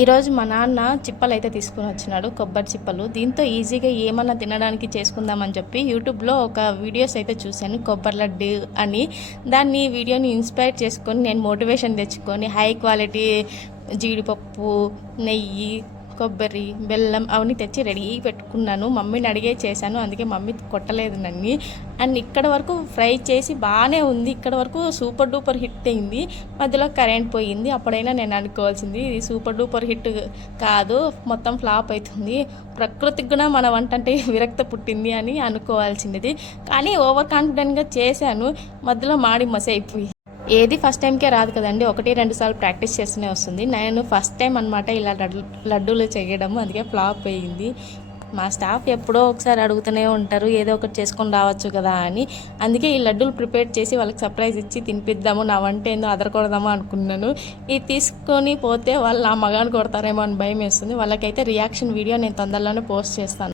ఈరోజు మా నాన్న చిప్పలు అయితే తీసుకుని వచ్చినాడు, కొబ్బరి చిప్పలు. దీంతో ఈజీగా ఏమన్నా తినడానికి చేసుకుందామని చెప్పి యూట్యూబ్లో ఒక వీడియోస్ అయితే చూశాను, కొబ్బరి లడ్డు అని. దాన్ని వీడియోని ఇన్స్పైర్ చేసుకొని నేను మోటివేషన్ తెచ్చుకొని హై క్వాలిటీ జీడిపప్పు, నెయ్యి, కొబ్బరి, బెల్లం అవన్నీ తెచ్చి రెడీ పెట్టుకున్నాను. మమ్మీని అడిగే చేశాను, అందుకే మమ్మీ కొట్టలేదు నన్ను. అండ్ ఇక్కడ వరకు ఫ్రై చేసి బాగానే ఉంది, ఇక్కడ వరకు సూపర్ డూపర్ హిట్ అయింది. మధ్యలో కరెంట్ పోయింది. అప్పుడైనా నేను అనుకోవాల్సింది ఇది సూపర్ డూపర్ హిట్ కాదు, మొత్తం ఫ్లాప్ అవుతుంది, ప్రకృతికి కూడా మన వంట అంటే విరక్త పుట్టింది అని అనుకోవాల్సింది. కానీ ఓవర్ కాన్ఫిడెంట్గా చేశాను, మధ్యలో మాడి మసి అయిపోయి. ఏది ఫస్ట్ టైంకే రాదు కదండి, 1-2 సార్లు ప్రాక్టీస్ చేస్తూనే వస్తుంది. నేను ఫస్ట్ టైం అనమాట ఇలా లడ్డూలు చేయడం, అందుకే ఫ్లాప్ అయ్యింది. మా స్టాఫ్ ఎప్పుడో ఒకసారి అడుగుతూనే ఉంటారు ఏదో ఒకటి చేసుకొని రావచ్చు కదా అని. అందుకే ఈ లడ్డూలు ప్రిపేర్ చేసి వాళ్ళకి సర్ప్రైజ్ ఇచ్చి తినిపిద్దాము, నా వంట ఏందో అదరకొడదాము అనుకున్నాను. ఇది తీసుకొని పోతే వాళ్ళు నా మగాన్ని కొడతారేమో అని భయం వేస్తుంది. వాళ్ళకైతే రియాక్షన్ వీడియో నేను తొందరలోనే పోస్ట్ చేస్తాను.